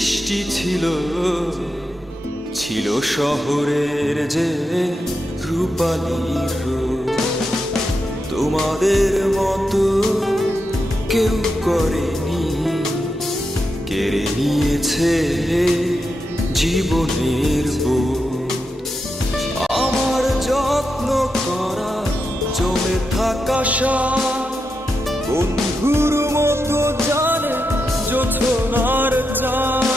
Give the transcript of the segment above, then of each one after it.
বৃষ্টি ছিল ছিল শহরের যে রূপালী রোদ, তোমাদের মতো কেউ করেনি, কেড়ে নিয়েছে জীবনের বোধ। আমার যত্ন করা জমে থাকা সার বন্ধুর মতো জানে জোছনার চাঁদ,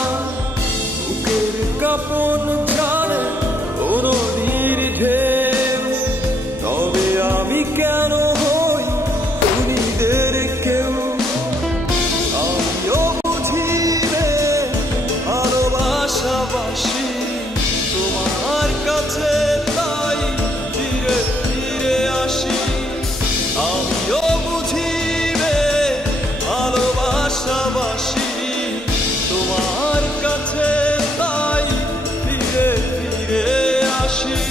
বুকের কাঁপন জানে নদীর ঢেউ। তবে আমি কেন হই খুনিদের কেউ? আমিও বুঝি রে ভালোবাসাবাসি তোমার কাছে, তাই ধীরে ধীরে আসি। আমিও বুঝি রে ভালোবাসাবাসি তোমার কাছে, তাই ধীরে ধীরে আসি।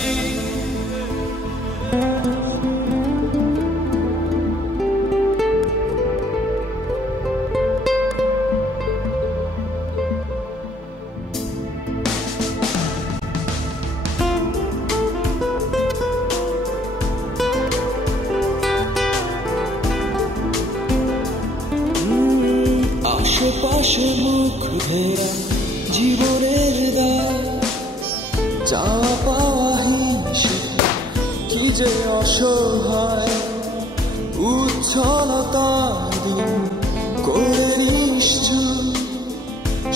আশেপাশে মুখ ঘেরা জীবনের দ্বার, চাওয়া পাওয়া হিংসে কি যে অসহায়, উচ্ছলতার দিন করে নিশ্চয়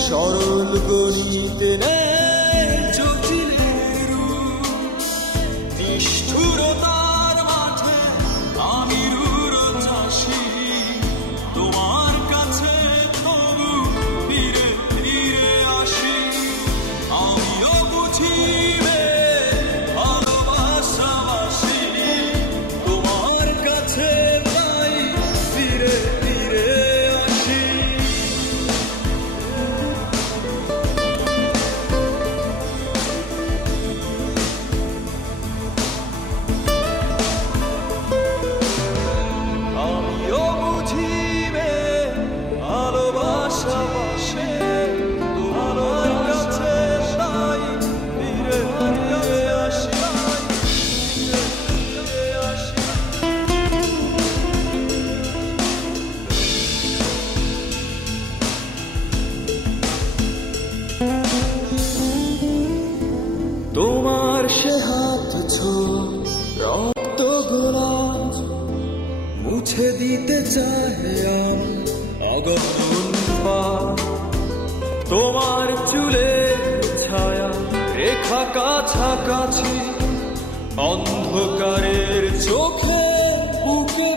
সরল গণিতে নেই জটিলের রূপ। নিষ্ঠুরতার মাঠে আমি রুড়ো চাষি, তোমার কাছে তবু ধীরে ধীরে আসি। আমিও বুঝি রে ভালোবাসাবাসি তোমার কাছে, তাই ধীরে ধীরে আসি। আমিও বুঝি রে ভালোবাসাবাসি তোমার কাছে, তাই ধীরে ধীরে আসি। তোমার সে হাত ছোঁয়া রক্ত গোলাপ মুছে দিতে চাহে অগণন পাপ। তোমার চুলে ছায়া রেখা কাছাকাছি, অন্ধকারের চোখে বুকে